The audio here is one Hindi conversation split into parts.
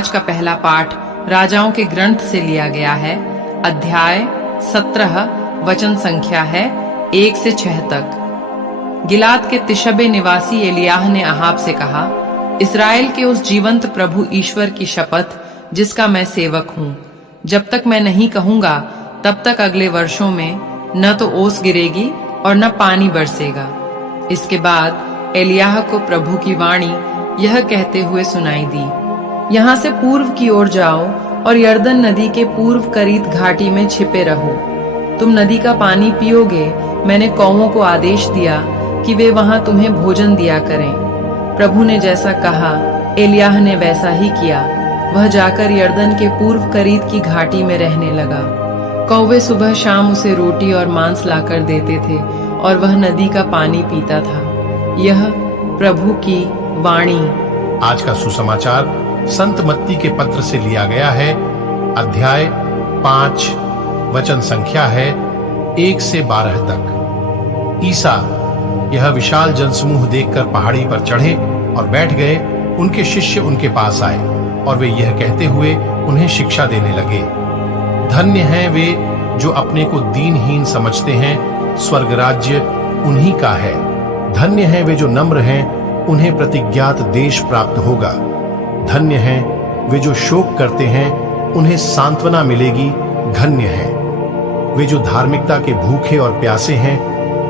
आज का पहला पाठ राजाओं के ग्रंथ से लिया गया है। अध्याय 17, वचन संख्या है 1 से 6 तक। गिलाद के तिशबे निवासी एलियाह ने अहाब से कहा, इस्राएल के उस जीवंत प्रभु ईश्वर की शपथ जिसका मैं सेवक हूँ, जब तक मैं नहीं कहूंगा तब तक अगले वर्षों में न तो ओस गिरेगी और न पानी बरसेगा। इसके बाद एलियाह को प्रभु की वाणी यह कहते हुए सुनाई दी, यहाँ से पूर्व की ओर जाओ और यर्दन नदी के पूर्व करीत घाटी में छिपे रहो। तुम नदी का पानी पियोगे। मैंने कौवों को आदेश दिया कि वे वहां तुम्हें भोजन दिया करें। प्रभु ने जैसा कहा, एलियाह ने वैसा ही किया। वह जाकर यर्दन के पूर्व करीत की घाटी में रहने लगा। कौवे सुबह शाम उसे रोटी और मांस लाकर देते थे और वह नदी का पानी पीता था। यह प्रभु की वाणी। आज का सुसमाचार संत मत्ती के पत्र से लिया गया है। अध्याय 5, वचन संख्या है 1 से 12 तक। ईसा यह विशाल जनसमूह देखकर पहाड़ी पर चढ़े और बैठ गए। उनके शिष्य उनके पास आए और वे यह कहते हुए उन्हें शिक्षा देने लगे, धन्य हैं वे जो अपने को दीनहीन समझते हैं, स्वर्ग राज्य उन्हीं का है। धन्य हैं वे जो नम्र हैं, उन्हें प्रतिज्ञात देश प्राप्त होगा। धन्य हैं वे जो शोक करते हैं, उन्हें सांत्वना मिलेगी। धन्य हैं वे जो धार्मिकता के भूखे और प्यासे हैं,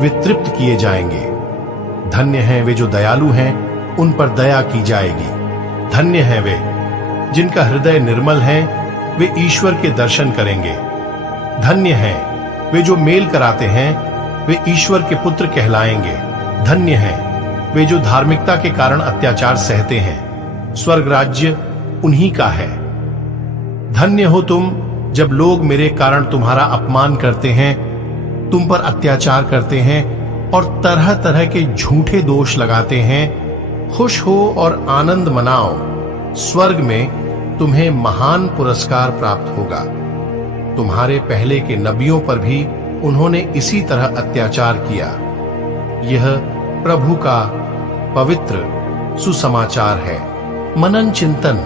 वे तृप्त किए जाएंगे। धन्य हैं वे जो दयालु हैं, उन पर दया की जाएगी। धन्य हैं वे जिनका हृदय निर्मल है, वे ईश्वर के दर्शन करेंगे। धन्य हैं वे जो मेल कराते हैं, वे ईश्वर के पुत्र कहलाएंगे। धन्य हैं वे जो धार्मिकता के कारण अत्याचार सहते हैं, स्वर्ग राज्य उन्हीं का है। धन्य हो तुम जब लोग मेरे कारण तुम्हारा अपमान करते हैं, तुम पर अत्याचार करते हैं और तरह तरह के झूठे दोष लगाते हैं। खुश हो और आनंद मनाओ, स्वर्ग में तुम्हें महान पुरस्कार प्राप्त होगा। तुम्हारे पहले के नबियों पर भी उन्होंने इसी तरह अत्याचार किया। यह प्रभु का पवित्र सुसमाचार है। मनन चिंतन।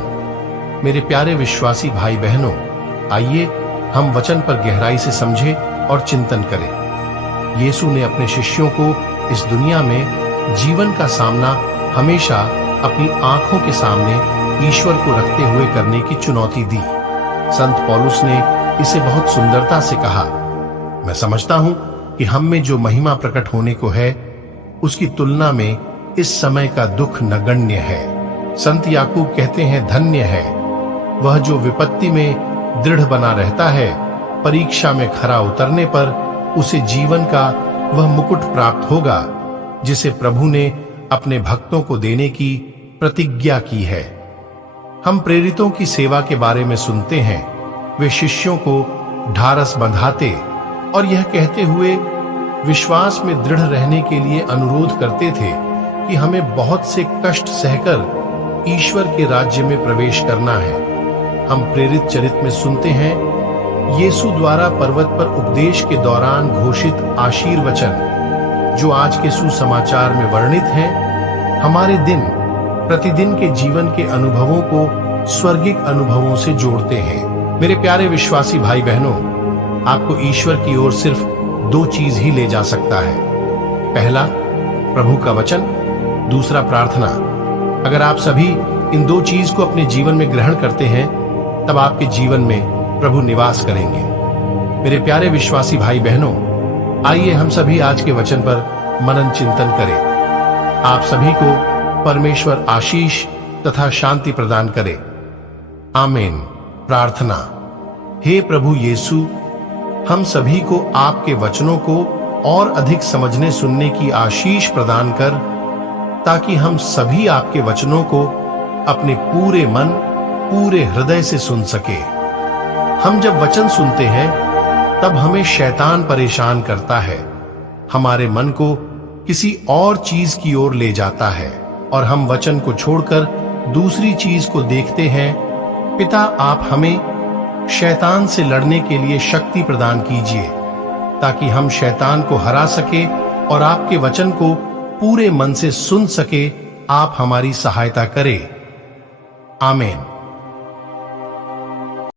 मेरे प्यारे विश्वासी भाई बहनों, आइए हम वचन पर गहराई से समझें और चिंतन करें। यीशु ने अपने शिष्यों को इस दुनिया में जीवन का सामना हमेशा अपनी आंखों के सामने ईश्वर को रखते हुए करने की चुनौती दी। संत पौलुस ने इसे बहुत सुंदरता से कहा, मैं समझता हूं कि हम में जो महिमा प्रकट होने को है, उसकी तुलना में इस समय का दुख नगण्य है। संत याकूब कहते हैं, धन्य है वह जो विपत्ति में दृढ़ बना रहता है, परीक्षा में खरा उतरने पर उसे जीवन का वह मुकुट प्राप्त होगा जिसे प्रभु ने अपने भक्तों को देने की प्रतिज्ञा की है। हम प्रेरितों की सेवा के बारे में सुनते हैं। वे शिष्यों को ढारस बंधाते और यह कहते हुए विश्वास में दृढ़ रहने के लिए अनुरोध करते थे कि हमें बहुत से कष्ट सहकर ईश्वर के राज्य में प्रवेश करना है। हम प्रेरित चरित्र में सुनते हैं, यीशु द्वारा पर्वत पर उपदेश के दौरान घोषित आशीर्वचन जो आज के सुसमाचार में वर्णित हैं, हमारे दिन प्रतिदिन के जीवन के अनुभवों को स्वर्गिक अनुभवों से जोड़ते हैं। मेरे प्यारे विश्वासी भाई बहनों, आपको ईश्वर की ओर सिर्फ 2 चीज ही ले जा सकता है। पहला प्रभु का वचन, दूसरा प्रार्थना। अगर आप सभी इन 2 चीज को अपने जीवन में ग्रहण करते हैं, तब आपके जीवन में प्रभु निवास करेंगे। मेरे प्यारे विश्वासी भाई बहनों, आइए हम सभी आज के वचन पर मनन चिंतन करें। आप सभी को परमेश्वर आशीष तथा शांति प्रदान करे। आमीन। प्रार्थना। हे प्रभु यीशु, हम सभी को आपके वचनों को और अधिक समझने सुनने की आशीष प्रदान कर, ताकि हम सभी आपके वचनों को अपने पूरे मन पूरे हृदय से सुन सके। हम जब वचन सुनते हैं तब हमें शैतान परेशान करता है, हमारे मन को किसी और चीज की ओर ले जाता है और हम वचन को छोड़कर दूसरी चीज को देखते हैं। पिता, आप हमें शैतान से लड़ने के लिए शक्ति प्रदान कीजिए, ताकि हम शैतान को हरा सके और आपके वचन को पूरे मन से सुन सके। आप हमारी सहायता करें। आमीन।